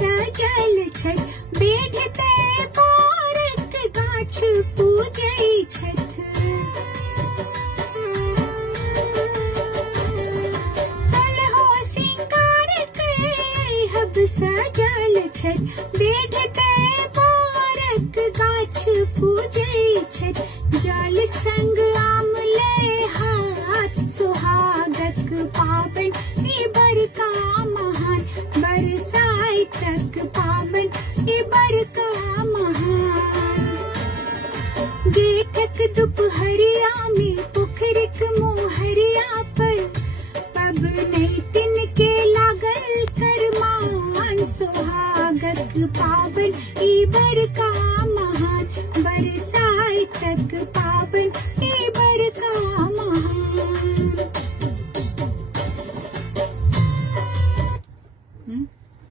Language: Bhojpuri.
सजल छठ बेढ़ते पारक गाछ पूजै छथ सलहो सिंगार के हब सजल छठ बेढ़ते पारक गाछ पूजै छथ जल संग आमले हाथ सुहागक पाबन ई बड़का महान बरसाइतक पाबन ई बड़का महान जेठक दुपहरिया में पोखरिक मोहरिया पर पबनैतिन के लागल करमान सुहागक पाबन ई बड़का महान बरसाइतक पाबन ई बड़का महान